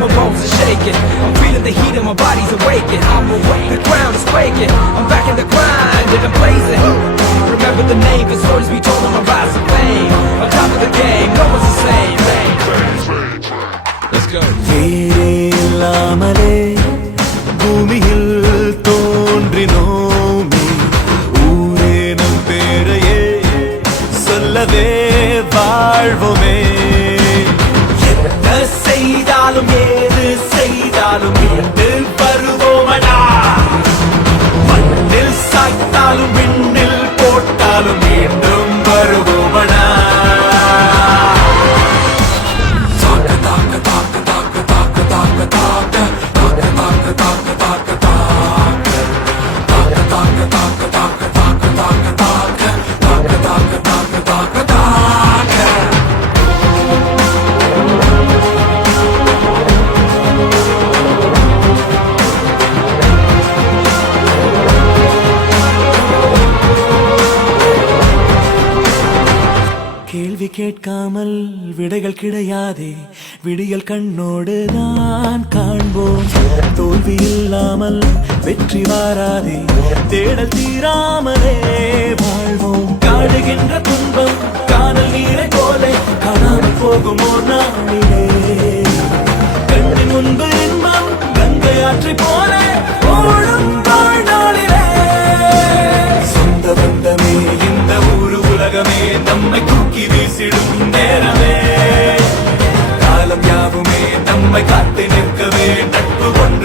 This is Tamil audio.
My bones are shaking, I'm feeling the heat and my body's awaking. The ground is quaking, I'm back in the grind and I'm blazing. Remember the name, the stories we told on my rise to fame. On top of the game, no one's the same. Let's go. வேறில்லாமலே பூமியில் தோன்றினோமே, ஊரே நம் பேரையே சொல்லவே வாழ்வோமே. என்ன செய்தாலும் ஏது செய்தாலும் மீண்டு வருவோமடா, மண்ணில் சாய்த்தாலும் விண்ணில் போட்டாலும் மீண்டும் வருவோமடா. கேள்வி கேட்காமல் விடைகள் கிடையாதே, விடியல் கண்ணோடு தான் காண்போம். தோல்வி இல்லாமல் வெற்றி வாராதே, தேடல் தீராமலே வாழ்வோம். காடுகின்ற துன்பம் காணல் நீரை போல காணாமல் போகுமோ நாளிலே, கண்ணின் முன்பு இன்பம் கங்கை ஆற்றை போல ஓடும் வாழ்நாளிலே. சொந்த பந்தமே இந்த ஊரு உலகமே நம்மை தூக்கி வீசிடும் நேரமே, காலம் யாவுமே நம்மை காத்து நிற்கவே நட்பு கொண்டு